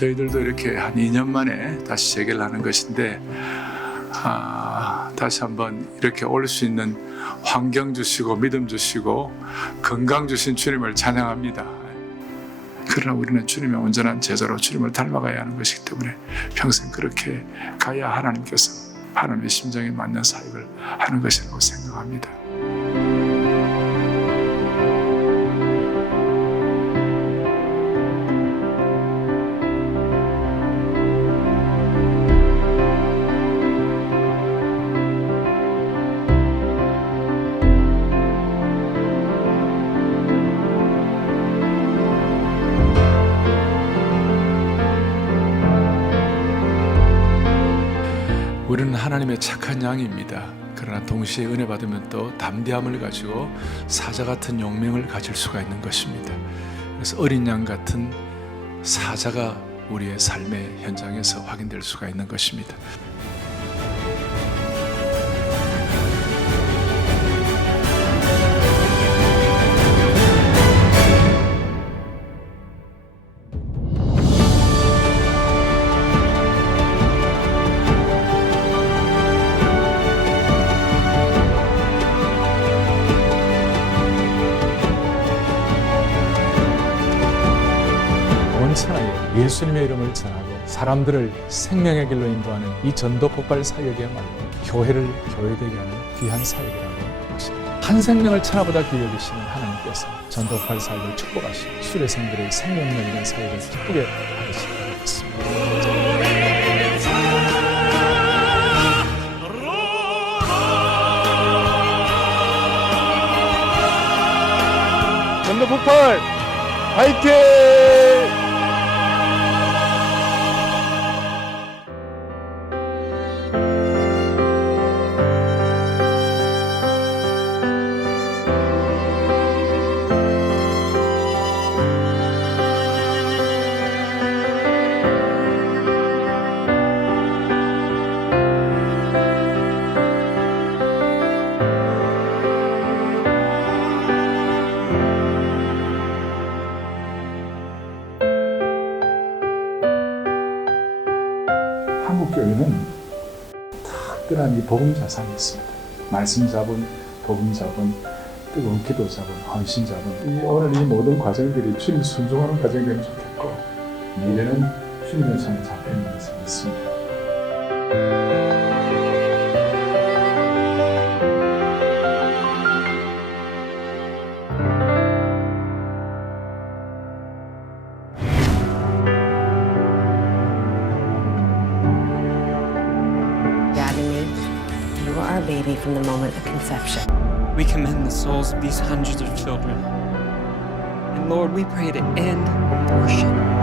저희들도 이렇게 한 2년 만에 다시 재개를 하는 것인데 아, 다시 한번 이렇게 올 수 있는 환경 주시고 믿음 주시고 건강 주신 주님을 찬양합니다. 그러나 우리는 주님의 온전한 제자로 주님을 닮아가야 하는 것이기 때문에 평생 그렇게 가야 하나님께서 하나님의 심정에 맞는 사역을 하는 것이라고 생각합니다. 하나님의 착한 양입니다. 그러나 동시에 은혜 받으면 또 담대함을 가지고 사자 같은 용맹을 가질 수가 있는 것입니다. 그래서 어린 양 같은 사자가 우리의 삶의 현장에서 확인될 수가 있는 것입니다. 온 천하에 예수님의 이름을 전하고 사람들을 생명의 길로 인도하는 이 전도 폭발 사역이야말로 교회를 교회되게 하는 귀한 사역이라고 하십니다. 한 생명을 천하보다 귀히 여기시는 하나님께서 전도 폭발 사역을 축복하시고 수레생들의 생명력 있는 사역을 기쁘게 하시기 바랍니다. 전도 폭발 화이팅! 한국 교회는 특별한 이 복음 자산이 있습니다. 말씀 자본, 복음 자본, 뜨거운 기도 자본, 헌신 자본. 이 오늘 이 모든 과정들이 주님 순종하는 과정이 되면 좋겠고 미래는 주님의 손에 잡혀 있는 것을 믿습니다. Are our baby from the moment of conception. We commend the souls of these hundreds of children. And Lord, we pray to end abortion.